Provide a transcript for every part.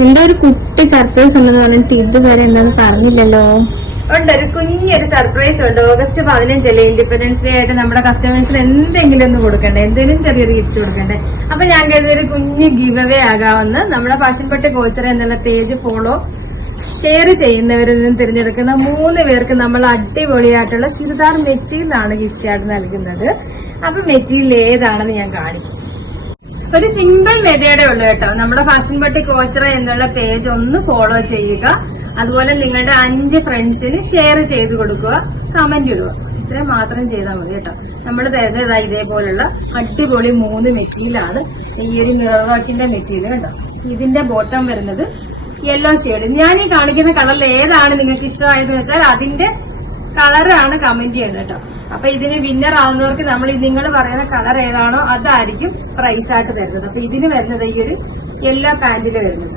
എന്റെ ഒരു കുട്ടി സർപ്രൈസ് ഉണ്ടെന്ന് പറഞ്ഞിട്ട് ഇതുവരെ എന്താന്ന് പറഞ്ഞില്ലല്ലോ. ഉണ്ട്, ഒരു കുഞ്ഞൊരു സർപ്രൈസ് ഉണ്ട്. ഓഗസ്റ്റ് 15 ഇൻഡിപെൻഡൻസ് ഡേ ആയിട്ട് നമ്മുടെ കസ്റ്റമേഴ്സിന് എന്തെങ്കിലും ഒന്ന് കൊടുക്കണ്ടേ, എന്തെങ്കിലും ചെറിയൊരു ഗിഫ്റ്റ് കൊടുക്കണ്ടേ. അപ്പൊ ഞാൻ കരുതിയൊരു കുഞ്ഞ് ഗിവ് അവേ ആകാമെന്ന്. നമ്മുടെ ഫാഷൻ പട്ടി കോച്ചർ എന്നുള്ള പേജ് ഫോളോ ഷെയർ ചെയ്യുന്നവരിൽ നിന്ന് തിരഞ്ഞെടുക്കുന്ന 3 പേർക്ക് നമ്മൾ അടിപൊളിയായിട്ടുള്ള ചുരിദാർ മെറ്റീരിയലാണ് ഗിഫ്റ്റ് ആയിട്ട് നൽകുന്നത്. അപ്പൊ മെറ്റീരിയൽ ഏതാണെന്ന് ഞാൻ കാണിക്കും. ഒരു സിമ്പിൾ മെത്തേഡേ ഉള്ളൂ കേട്ടോ. നമ്മുടെ ഫാഷൻ പട്ടി കോച്ചറ എന്നുള്ള പേജ് ഒന്ന് ഫോളോ ചെയ്യുക. അതുപോലെ നിങ്ങളുടെ 5 ഫ്രണ്ട്സിന് ഷെയർ ചെയ്ത് കൊടുക്കുക, കമന്റ് ഇടുക. ഇത്രയും മാത്രം ചെയ്താൽ മതി കേട്ടോ. നമ്മൾ തരുന്നത് ഇതേപോലുള്ള അടിപൊളി 3 മെറ്റീരിയലാണ്. ഈ ഒരു മിറർ വർക്കിന്റെ മെറ്റീരിയൽ കേട്ടോ. ഇതിന്റെ ബോട്ടം വരുന്നത് യെല്ലോ ഷെയ്ഡ്. ഞാൻ ഈ കാണിക്കുന്ന കളറിൽ ഏതാണ് നിങ്ങൾക്ക് ഇഷ്ടമായെന്ന് വെച്ചാൽ അതിന്റെ കളറാണ് കമന്റ് ചെയ്യുന്നത് കേട്ടോ. അപ്പൊ ഇതിന് വിന്നർ ആവുന്നവർക്ക് നമ്മൾ നിങ്ങൾ പറയുന്ന കളർ ഏതാണോ അതായിരിക്കും പ്രൈസ് ആയിട്ട് തരുന്നത്. അപ്പൊ ഇതിന് വരുന്നത് ഈ ഒരു യെല്ലോ പാന്റില് വരുന്നത്.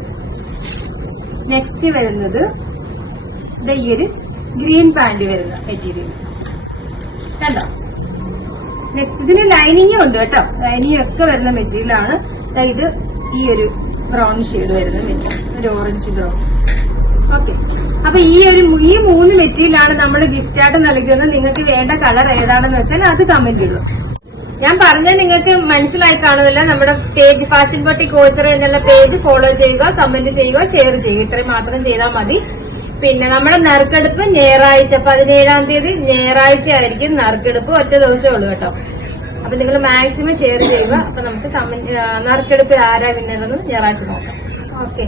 നെക്സ്റ്റ് വരുന്നത് ഈ ഒരു ഗ്രീൻ പാന്റ് വരുന്ന മെറ്റീരിയൽ കണ്ടോ. നെക്സ്റ്റ് ഇതിന് ലൈനിങ്ങും ഉണ്ട് കേട്ടോ. ലൈനിങ് ഒക്കെ വരുന്ന മെറ്റീരിയലാണ്. ഇത് ഈ ഒരു ബ്രൗൺ ഷെയ്ഡ് വരുന്ന മെറ്റീരിയൽ, ഒരു ഓറഞ്ച് ബ്രൗൺ. ഓക്കെ, അപ്പൊ ഈ 3 മെറ്റീരിയലാണ് നമ്മൾ ഗിഫ്റ്റ് ആയിട്ട് നൽകുന്നത്. നിങ്ങൾക്ക് വേണ്ട കളർ ഏതാണെന്ന് വെച്ചാൽ അത് കമന്റ് ഇടുക. ഞാൻ പറഞ്ഞത് നിങ്ങൾക്ക് മനസ്സിലായി കാണുന്നില്ല. നമ്മുടെ പേജ് ഫാഷൻ പട്ടി കോച്ചർ എന്നുള്ള പേജ് ഫോളോ ചെയ്യുക, കമന്റ് ചെയ്യുക, ഷെയർ ചെയ്യുക. ഇത്രയും മാത്രം ചെയ്താൽ മതി. പിന്നെ നമ്മുടെ നറുക്കെടുപ്പ് ഞായറാഴ്ച 17-ാം തീയതി ഞായറാഴ്ച ആയിരിക്കും നറുക്കെടുപ്പ്. ഒറ്റ ദിവസമേ ഉള്ളൂ കേട്ടോ. അപ്പൊ നിങ്ങൾ മാക്സിമം ഷെയർ ചെയ്യുക. അപ്പൊ നമുക്ക് നറുക്കെടുപ്പ് ആരാ വിന്നറെന്ന് ഞായറാഴ്ച നോക്കാം. ഓക്കെ.